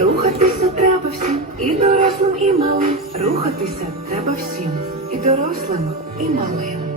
Рухатися треба всім, і дорослим, і малим. Рухатися треба всім, і дорослим, і малим.